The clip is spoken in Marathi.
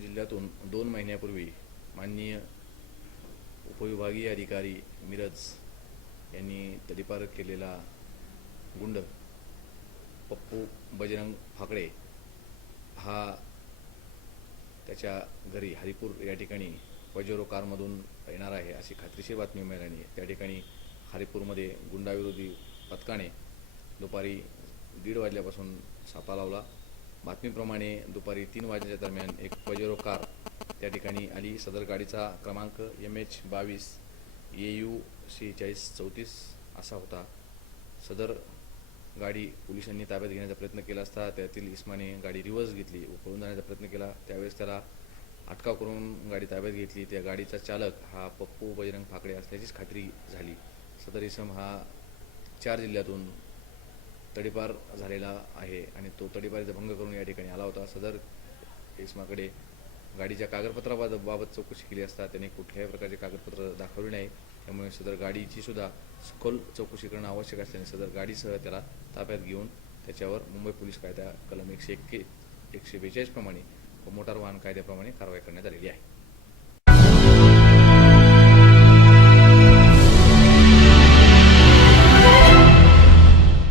जिल्ह्यातून दोन महिन्यापूर्वी माननीय उपविभागीय अधिकारी मिरज यांनी तडीपार केलेला गुंड पप्पू बजरंग फाकडे हा त्याच्या घरी हरिपूर या ठिकाणी पजेरो कारमधून येणार आहे अशी खात्रीशीर बातमी मिळाल्याने त्या ठिकाणी हरिपूरमध्ये गुंडाविरोधी पथकाने दुपारी दीड वाजल्यापासून सापा लावला. बातमीप्रमाणे दुपारी तीन वाजण्याच्या दरम्यान एक पजेरो कार त्या ठिकाणी आली. सदर गाडीचा क्रमांक एम एच बावीस ए यू शेहेचाळीस चौतीस असा होता. सदर गाडी पोलिसांनी ताब्यात घेण्याचा प्रयत्न केला असता त्यातील इस्माने गाडी रिव्हर्स घेतली व पळून जाण्याचा प्रयत्न केला. त्यावेळेस त्याला अटकाव करून गाडी ताब्यात घेतली. त्या गाडीचा चालक हा पप्पू बजरंग फाकडे असल्याचीच खात्री झाली. सदर इसम हा चार जिल्ह्यातून तडीपार झालेला आहे आणि तो तडीपारीचा भंग करून या ठिकाणी आला होता. सदर इसमाकडे गाडीच्या कागदपत्राबाबत चौकशी केली असता त्याने कुठल्याही प्रकारचे कागदपत्र दाखवले नाही. त्यामुळे सदर गाडीची सुद्धा सखोल चौकशी करणं आवश्यक असल्याने सदर गाडीसह त्याला ताब्यात घेऊन त्याच्यावर मुंबई पोलीस कायदा कलम एकशे एक्के एकशे बेचाळीस प्रमाणे व मोटार वाहन कायद्याप्रमाणे कारवाई करण्यात आलेली आहे.